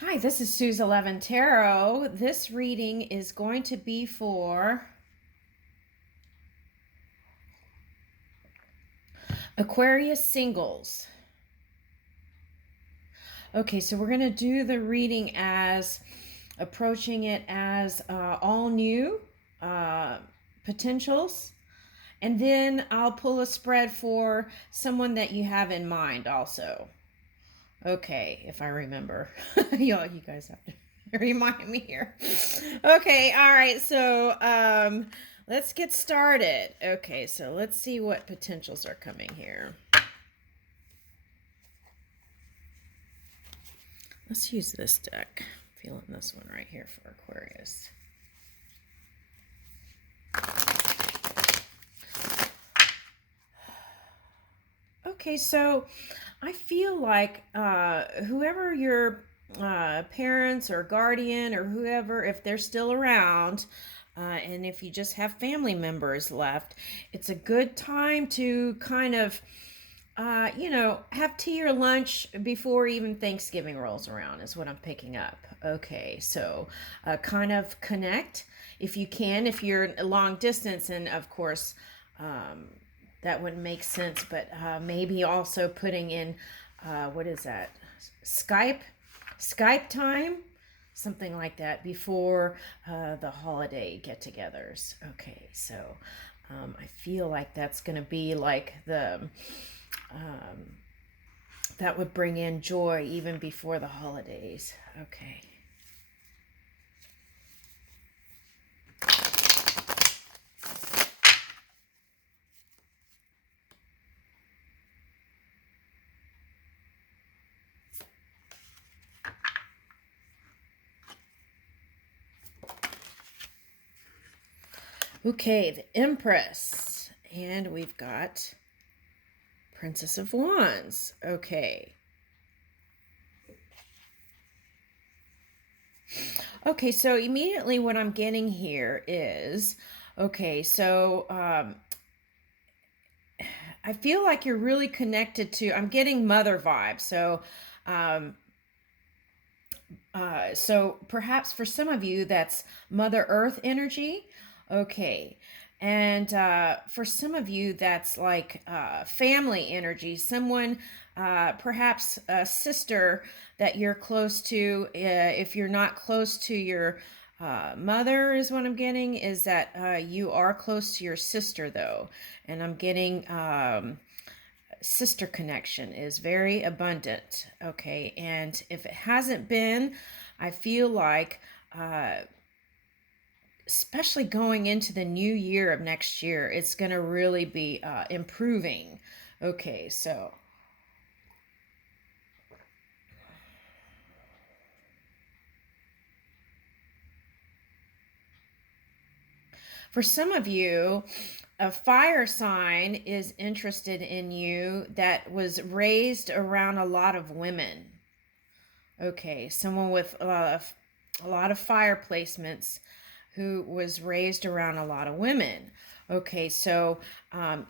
Hi, this is Suze 11 Tarot. This reading is going to be for Aquarius singles. Okay, so we're going to do the reading as approaching it as all new potentials. And then I'll pull a spread for someone that you have in mind also. Okay, if I remember. You guys have to remind me here. Okay, all right. So, let's get started. Okay, so let's see what potentials are coming here. Let's use this deck. Feeling this one right here for Aquarius. Okay, so I feel like whoever your parents or guardian or whoever, if they're still around, and if you just have family members left, it's a good time to kind of, have tea or lunch before even Thanksgiving rolls around, is what I'm picking up. Okay, so kind of connect if you can, if you're long distance, and of course, that wouldn't make sense, but maybe also putting in, what is that? Skype time, something like that before the holiday get-togethers. Okay, so I feel like that's going to be like that would bring in joy even before the holidays. Okay. Okay, the Empress. And we've got Princess of Wands. Okay. Okay, so immediately what I'm getting here is, okay, so I feel like you're really connected to, I'm getting mother vibes. So perhaps for some of you, that's Mother Earth energy. Okay. And for some of you, that's like family energy. Someone, perhaps a sister that you're close to. If you're not close to your mother, is what I'm getting, is that you are close to your sister, though. And I'm getting sister connection is very abundant. Okay, and if it hasn't been, I feel like especially going into the new year of next year, it's going to really be improving. Okay, so for some of you, a fire sign is interested in you that was raised around a lot of women. Okay, someone with a lot of fire placements who was raised around a lot of women. Okay, so I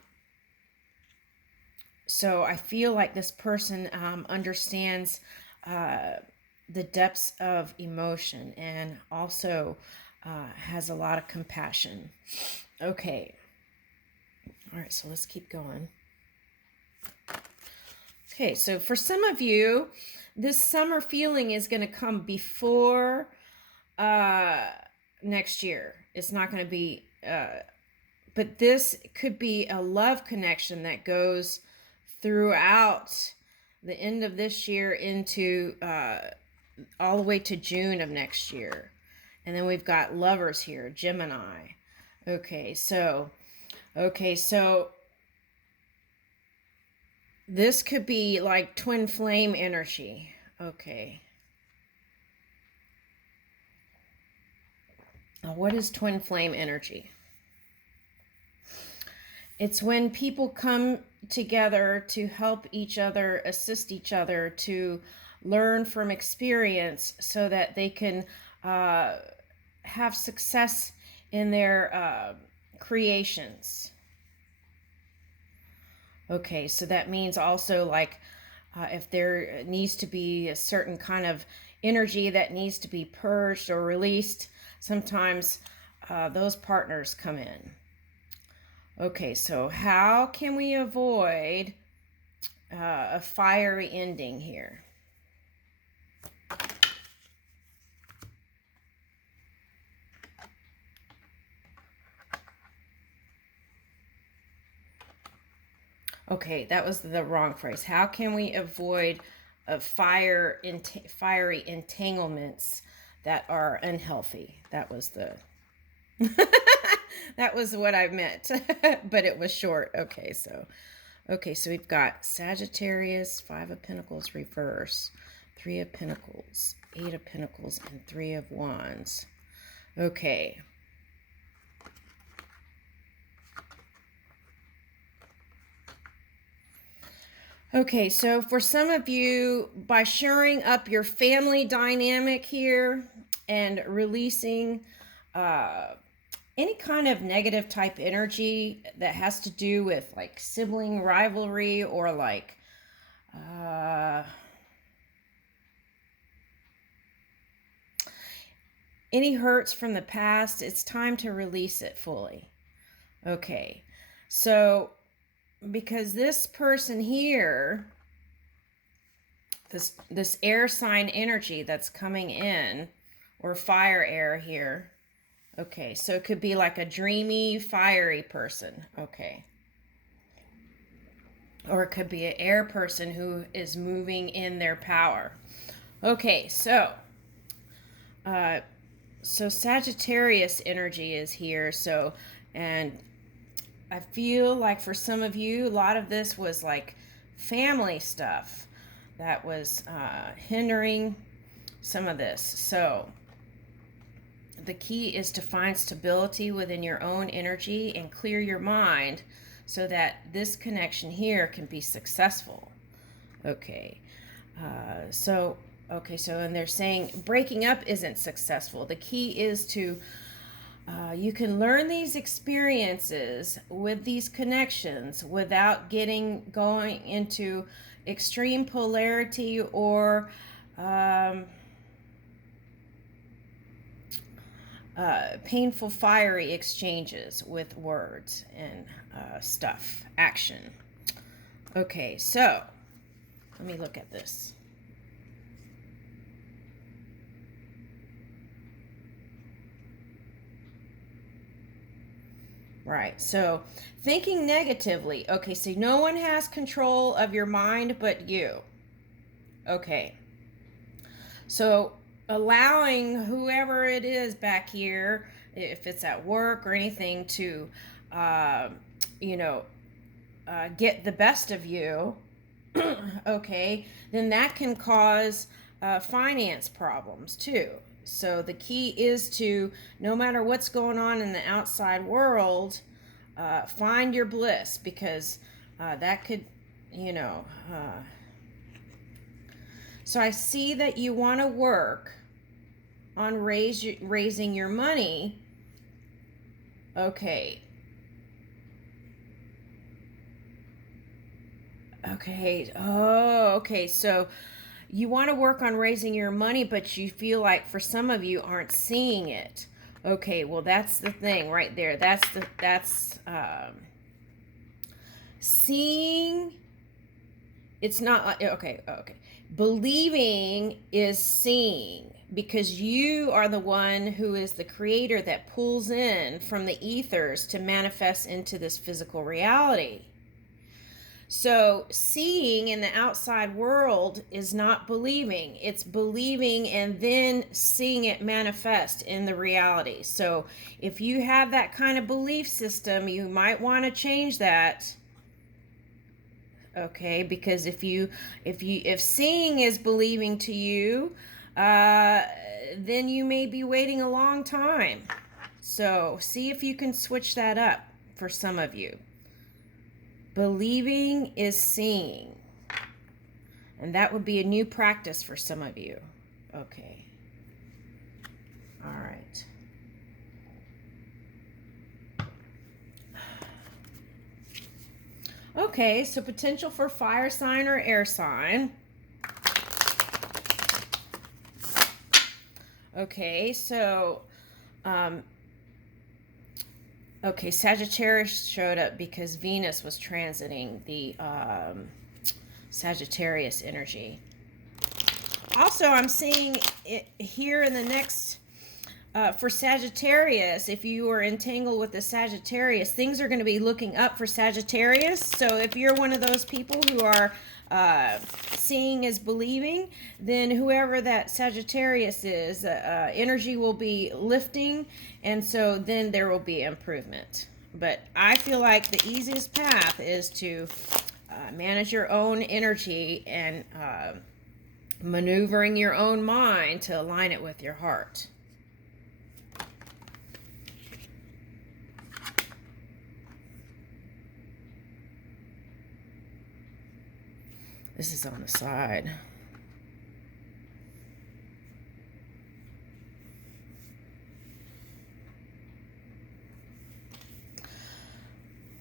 feel like this person understands the depths of emotion and also has a lot of compassion. Okay. All right, so let's keep going. Okay, so for some of you, this summer feeling is going to come before next year. It's not going to be, but this could be a love connection that goes throughout the end of this year into all the way to June of next year. And then we've got lovers here, Gemini. Okay, so this could be like twin flame energy. Okay. Now, what is twin flame energy? It's when people come together to help each other, assist each other, to learn from experience so that they can have success in their creations. Okay, so that means also like if there needs to be a certain kind of energy that needs to be purged or released, sometimes those partners come in. Okay, so how can we avoid a fiery ending here? Okay, that was the wrong phrase. How can we avoid fiery entanglements that are unhealthy? That was the that was what I meant, but it was short. Okay, so we've got Sagittarius, 5 of Pentacles reverse, 3 of Pentacles, 8 of Pentacles, and 3 of Wands. Okay. Okay, so for some of you, by shoring up your family dynamic here and releasing any kind of negative type energy that has to do with like sibling rivalry or like any hurts from the past, it's time to release it fully. Okay, so because this person here, this air sign energy that's coming in, or fire air here. Okay, so it could be like a dreamy, fiery person. Okay. Or it could be an air person who is moving in their power. Okay, so Sagittarius energy is here. So, and I feel like for some of you, a lot of this was like family stuff that was hindering some of this. So the key is to find stability within your own energy and clear your mind so that this connection here can be successful. Okay. So and they're saying breaking up isn't successful. The key is to you can learn these experiences with these connections without going into extreme polarity or painful, fiery exchanges with words and stuff, action. Okay, so let me look at this. Right, so thinking negatively. Okay, so no one has control of your mind but you. Okay, so allowing whoever it is back here, if it's at work or anything, to, get the best of you, okay, then that can cause finance problems too. So the key is to, no matter what's going on in the outside world, find your bliss, because that could, so I see that you want to work on raising your money. Okay. Okay. Oh, okay. So you want to work on raising your money, but you feel like for some of you aren't seeing it. Okay, well that's the thing right there. That's seeing. It's not okay. Believing is seeing, because you are the one who is the creator that pulls in from the ethers to manifest into this physical reality. So seeing in the outside world is not believing. It's believing and then seeing it manifest in the reality. So if you have that kind of belief system, you might want to change that. Okay, because if seeing is believing to you, then you may be waiting a long time. So see if you can switch that up for some of you. Believing is seeing. And that would be a new practice for some of you. Okay. All right. Okay, so potential for fire sign or air sign. Okay, so, um, okay, Sagittarius showed up because Venus was transiting the Sagittarius energy. Also, I'm seeing it here in the next, for Sagittarius, if you are entangled with the Sagittarius, things are going to be looking up for Sagittarius. So if you're one of those people who are seeing is believing, then whoever that Sagittarius is, energy will be lifting, and so then there will be improvement. But I feel like the easiest path is to manage your own energy and maneuvering your own mind to align it with your heart. This is on the side.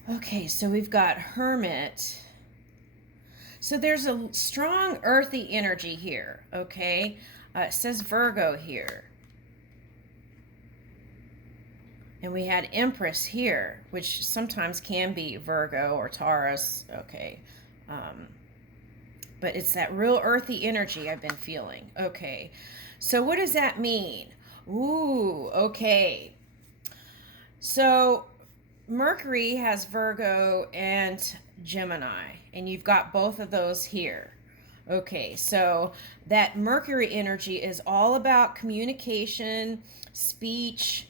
Okay, so we've got Hermit. So there's a strong earthy energy here, okay? It says Virgo here. And we had Empress here, which sometimes can be Virgo or Taurus, okay? But it's that real earthy energy I've been feeling. Okay, so what does that mean? Ooh, okay. So Mercury has Virgo and Gemini, and you've got both of those here. Okay, so that Mercury energy is all about communication, speech,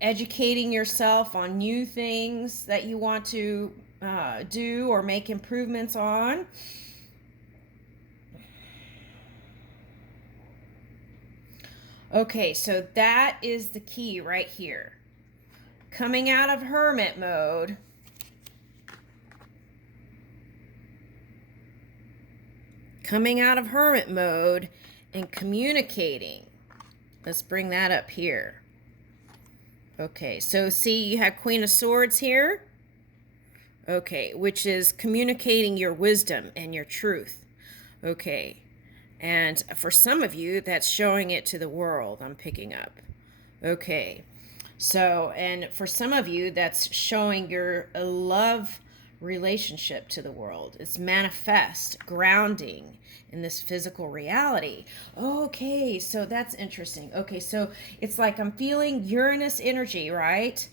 educating yourself on new things that you want to do or make improvements on. Okay, so that is the key right here. Coming out of hermit mode. Coming out of hermit mode and communicating. Let's bring that up here. Okay, so see, you have Queen of Swords here. Okay, which is communicating your wisdom and your truth. Okay, and for some of you, that's showing it to the world, I'm picking up. Okay, so, and for some of you, that's showing your love relationship to the world. It's manifest, grounding in this physical reality. Okay, so that's interesting. Okay, so it's like I'm feeling Uranus energy, right?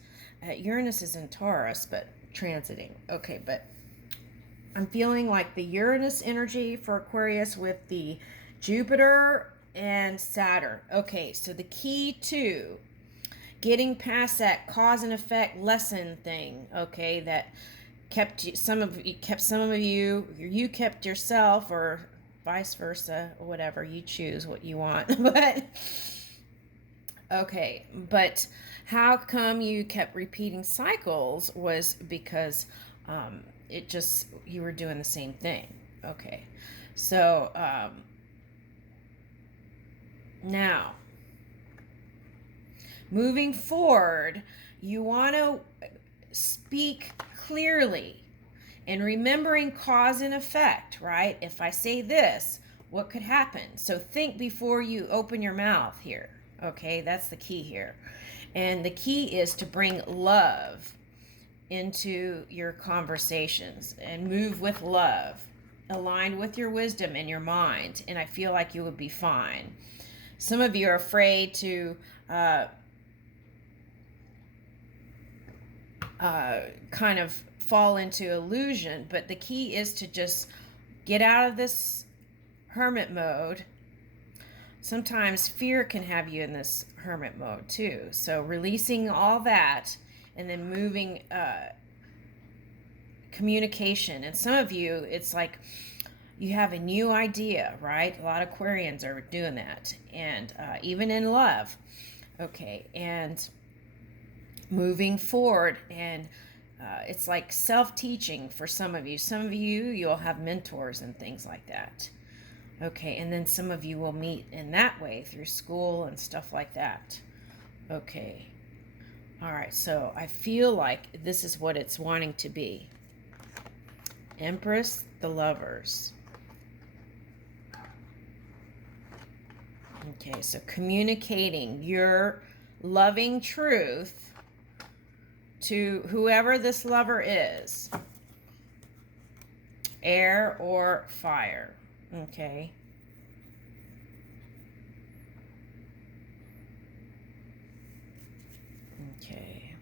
Uranus is in Taurus, but transiting. Okay, but I'm feeling like the Uranus energy for Aquarius with the Jupiter and Saturn. Okay, so the key to getting past that cause and effect lesson thing, okay, that kept some of you kept yourself, or vice versa, or whatever, you choose what you want. But okay, but how come you kept repeating cycles was because it just, you were doing the same thing. Okay, so now moving forward, you want to speak clearly and remembering cause and effect, right? If I say this, what could happen? So think before you open your mouth here. Okay, that's the key here. And the key is to bring love into your conversations and move with love, aligned with your wisdom and your mind, and I feel like you would be fine. Some of you are afraid to kind of fall into illusion, but the key is to just get out of this hermit mode. Sometimes fear can have you in this hermit mode too, so releasing all that and then moving communication. And some of you, it's like you have a new idea, right? A lot of Aquarians are doing that, and even in love. Okay, and moving forward, and it's like self-teaching for some of you. Some of you, you'll have mentors and things like that. Okay, and then some of you will meet in that way through school and stuff like that. Okay, all right, so I feel like this is what it's wanting to be. Empress, the Lovers. Okay, so communicating your loving truth to whoever this lover is, air or fire. Okay. Okay.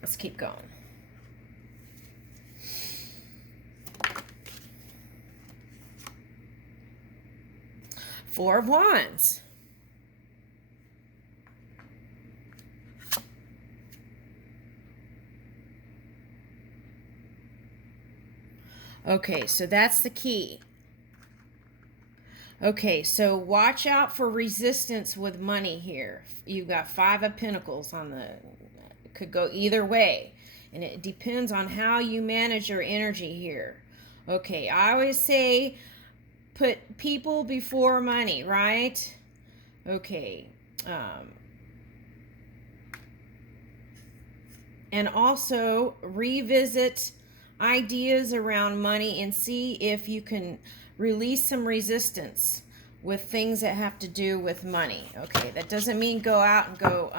Let's keep going. Four of Wands. Okay, so that's the key. Okay, so watch out for resistance with money here. You've got Five of Pentacles on the, could go either way. And it depends on how you manage your energy here. Okay, I always say put people before money, right? Okay. And also revisit ideas around money and see if you can release some resistance with things that have to do with money. Okay, that doesn't mean go out and go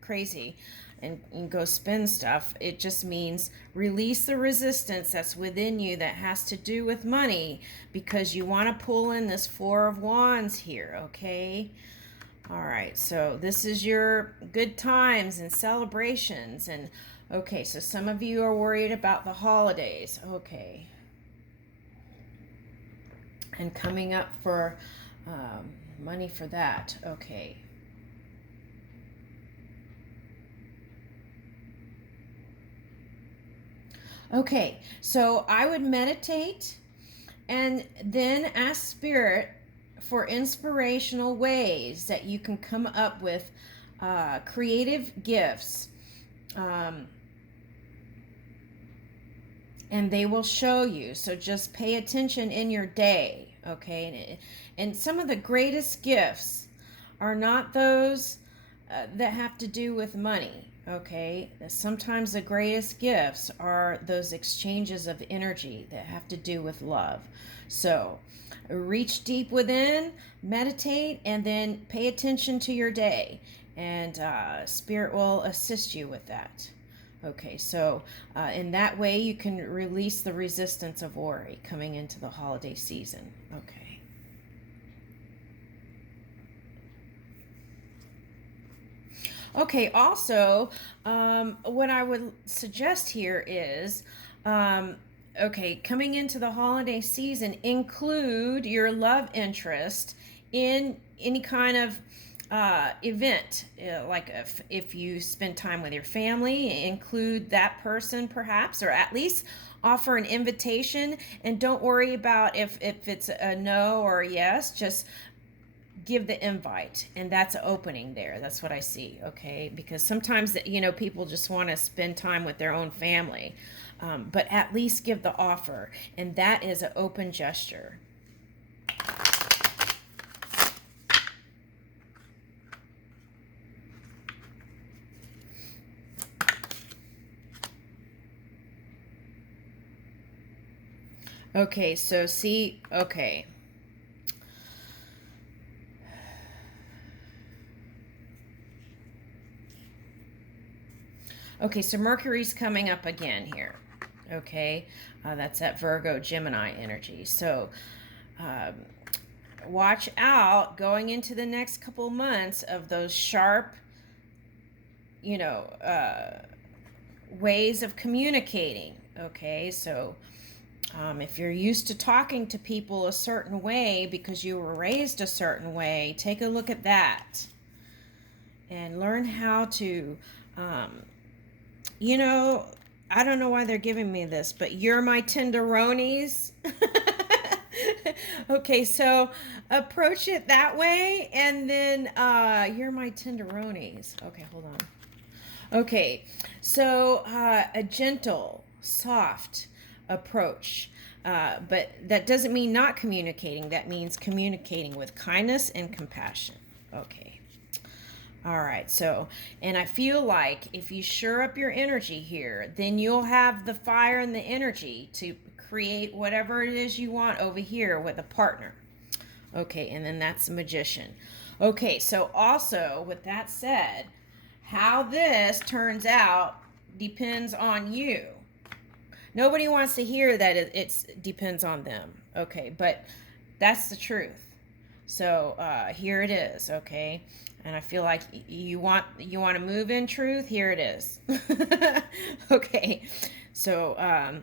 crazy and go spend stuff. It just means release the resistance that's within you that has to do with money, because you want to pull in this Four of Wands here. Okay. All right, so this is your good times and celebrations. And okay, so some of you are worried about the holidays. Okay. And coming up for money for that. Okay. Okay, so I would meditate and then ask Spirit for inspirational ways that you can come up with creative gifts. And they will show you. So just pay attention in your day, okay? And some of the greatest gifts are not those that have to do with money, okay? Sometimes the greatest gifts are those exchanges of energy that have to do with love. So reach deep within, meditate, and then pay attention to your day. And Spirit will assist you with that. Okay, so in that way you can release the resistance of worry coming into the holiday season. Okay. Okay, also, what I would suggest here is, okay, coming into the holiday season, include your love interest in any kind of event. Like if you spend time with your family, include that person perhaps, or at least offer an invitation. And don't worry about if it's a no or a yes. Just give the invite, and that's an opening there. That's what I see. Okay, because sometimes people just want to spend time with their own family, but at least give the offer, and that is an open gesture. Okay, so see, okay. Okay, so Mercury's coming up again here. Okay, that's that Virgo Gemini energy. So watch out going into the next couple months of those sharp, ways of communicating. Okay, so if you're used to talking to people a certain way because you were raised a certain way, take a look at that and learn how to, I don't know why they're giving me this, but you're my tenderonis. Okay, so approach it that way, and then you're my tenderonis. Okay, hold on. Okay, so a gentle, soft approach. But that doesn't mean not communicating. That means communicating with kindness and compassion. Okay. All right. So, and I feel like if you shore up your energy here, then you'll have the fire and the energy to create whatever it is you want over here with a partner. Okay, and then that's the Magician. Okay, so also with that said, how this turns out depends on you. Nobody wants to hear that it depends on them. Okay, but that's the truth. So here it is. Okay, and I feel like you want to move in truth. Here it is. Okay, so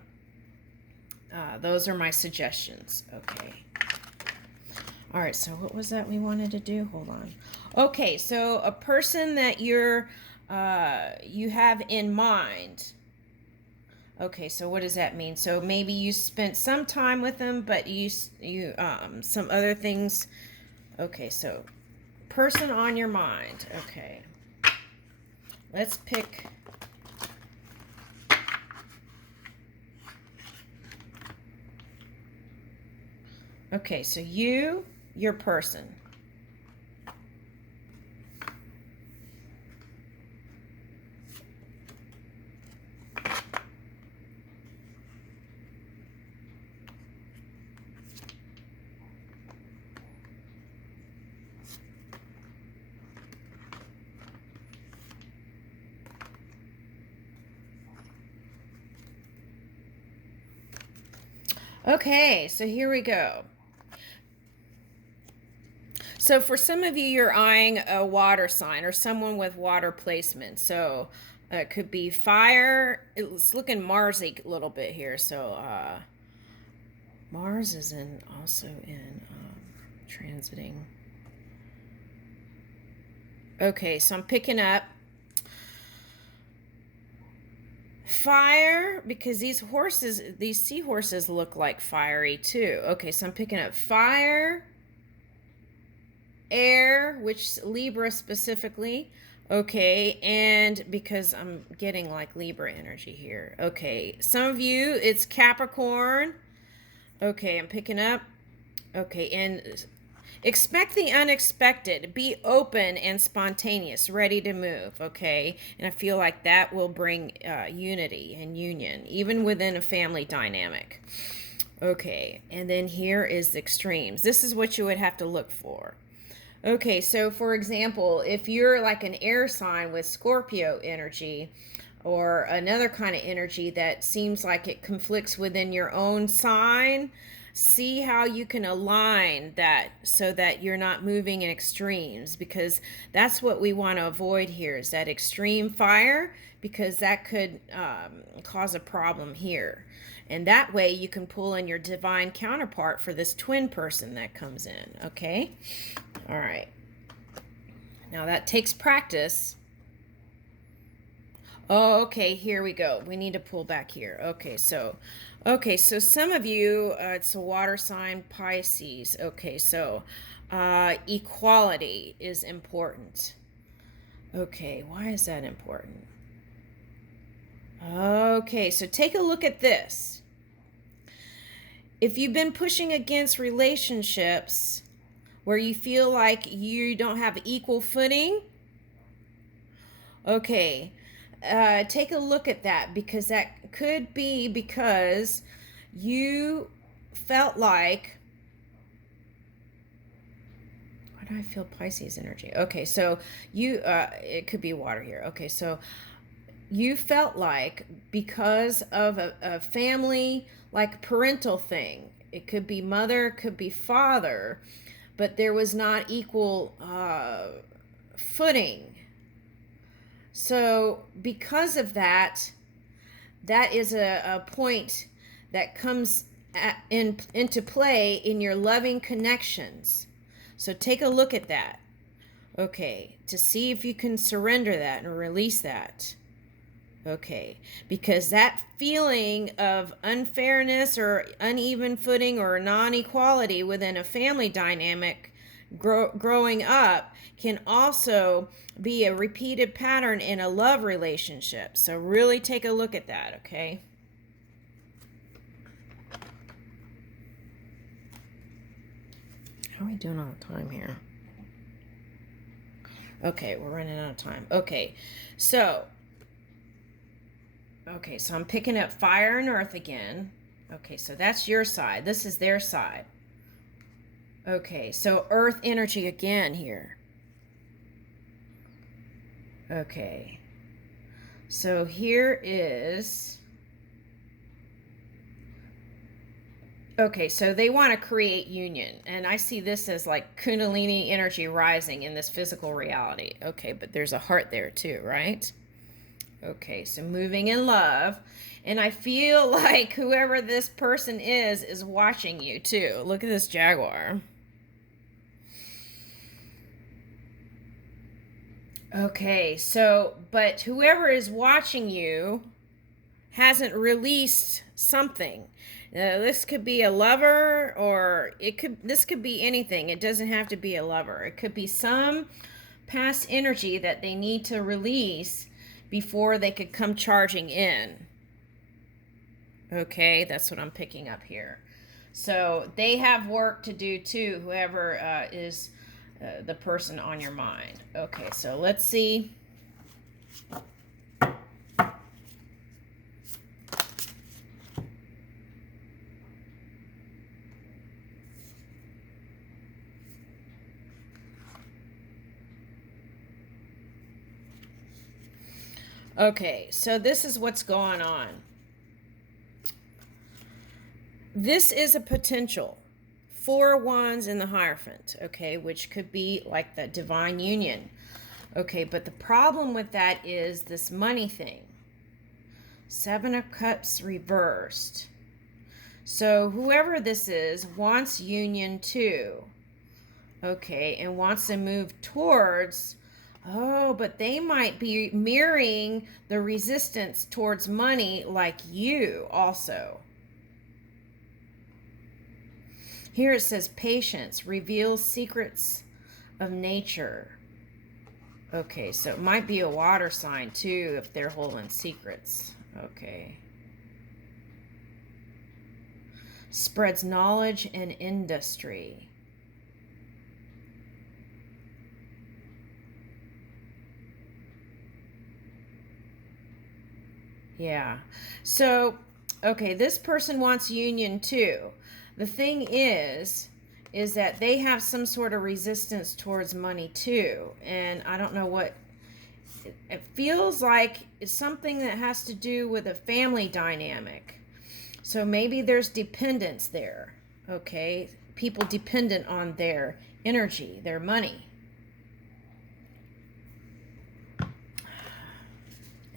those are my suggestions. Okay. All right, so what was that we wanted to do? Hold on. Okay, so a person that you have in mind. Okay, so what does that mean? So maybe you spent some time with them, but you some other things. Okay, so person on your mind. Okay. Let's pick. Okay, so your person. Okay, so here we go. So for some of you, you're eyeing a water sign or someone with water placement. So it could be fire. It's looking Mars-y a little bit here. So Mars is also in transiting. Okay, so I'm picking up fire because these seahorses look like fiery too. Okay, so I'm picking up fire, air, which Libra specifically. Okay, and because I'm getting like Libra energy here. Okay, some of you, it's Capricorn. Okay, I'm picking up. Okay, and expect the unexpected. Be open and spontaneous, ready to move, okay? And I feel like that will bring unity and union, even within a family dynamic. Okay, and then here is the extremes. This is what you would have to look for. Okay, so for example, if you're like an air sign with Scorpio energy, or another kind of energy that seems like it conflicts within your own sign, see how you can align that so that you're not moving in extremes, because that's what we want to avoid here, is that extreme fire, because that could cause a problem here. And that way you can pull in your divine counterpart for this twin person that comes in. Okay? All right. Now that takes practice. Oh, okay, here we go. We need to pull back here. Okay, so some of you, it's a water sign, Pisces. Okay, so equality is important. Okay, why is that important? Okay, so take a look at this. If you've been pushing against relationships where you feel like you don't have equal footing, okay, take a look at that, because that could be because you felt like, why do I feel Pisces energy? Okay, so it could be water here. Okay, so you felt like because of a family, like parental thing, it could be mother, it could be father, but there was not equal footing. So because of that, that is a point that comes into play in your loving connections. So take a look at that, okay, to see if you can surrender that and release that. Okay, because that feeling of unfairness or uneven footing or non-equality within a family dynamic growing up can also be a repeated pattern in a love relationship. So really take a look at that, okay? How are we doing on time here? Okay, we're running out of time. Okay, so I'm picking up fire and earth again. Okay, so that's your side. This is their side. Okay, so earth energy again here. Okay. So here is... Okay, so they want to create union. And I see this as like Kundalini energy rising in this physical reality. Okay, but there's a heart there too, right? Okay, so moving in love. And I feel like whoever this person is watching you too. Look at this jaguar. Okay, so, but whoever is watching you hasn't released something. This could be a lover, or this could be anything. It doesn't have to be a lover. It could be some past energy that they need to release before they could come charging in. Okay, that's what I'm picking up here. So they have work to do too, whoever is the person on your mind. Okay, so let's see. Okay, so this is what's going on. This is a potential. 4 wands in the Hierophant, okay, which could be like the divine union. Okay, but the problem with that is this money thing. 7 of Cups reversed. So whoever this is wants union too. Okay, and wants to move towards... Oh, but they might be mirroring the resistance towards money like you also. Here it says patience reveals secrets of nature. Okay, so it might be a water sign too if they're holding secrets. Okay. Spreads knowledge and industry. Yeah. So, okay, this person wants union too. The thing is that they have some sort of resistance towards money too. And I don't know what it feels like. It's something that has to do with a family dynamic. So maybe there's dependence there. Okay? People dependent on their energy, their money.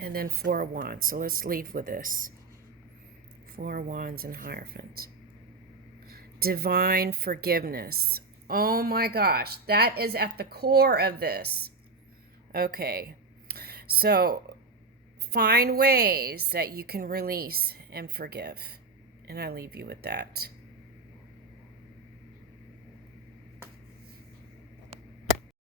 And then 4 of Wands. So let's leave with this. 4 of Wands and Hierophant. Divine forgiveness. Oh my gosh. That is at the core of this. Okay. So find ways that you can release and forgive. And I leave you with that.